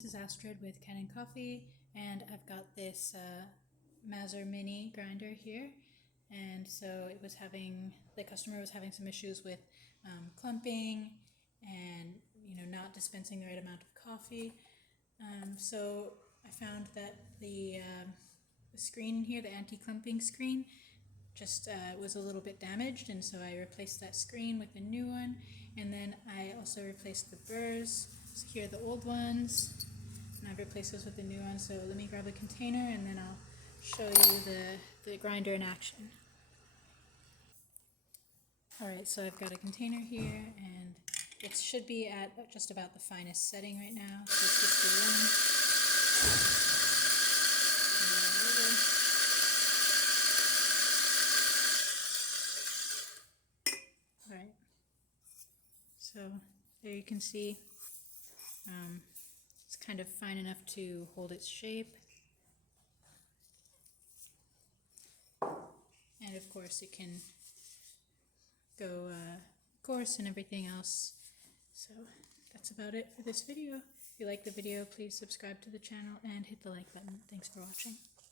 This is Astrid with Kanen Coffee, and I've got this Mazzer mini grinder here. And so the customer was having some issues with clumping and not dispensing the right amount of coffee. So I found that the screen here, the anti-clumping screen, just was a little bit damaged, and so I replaced that screen with a new one. And then I also replaced the burrs. So here are the old ones, and I've replaced those with the new one. So let me grab a container and then I'll show you the grinder in action. Alright, so I've got a container here, and it should be at just about the finest setting right now. So it's just the one. Alright, so there you can see it's kind of fine enough to hold its shape. And of course it can go coarse and everything else. So that's about it for this video. If you like the video, please subscribe to the channel and hit the like button. Thanks for watching.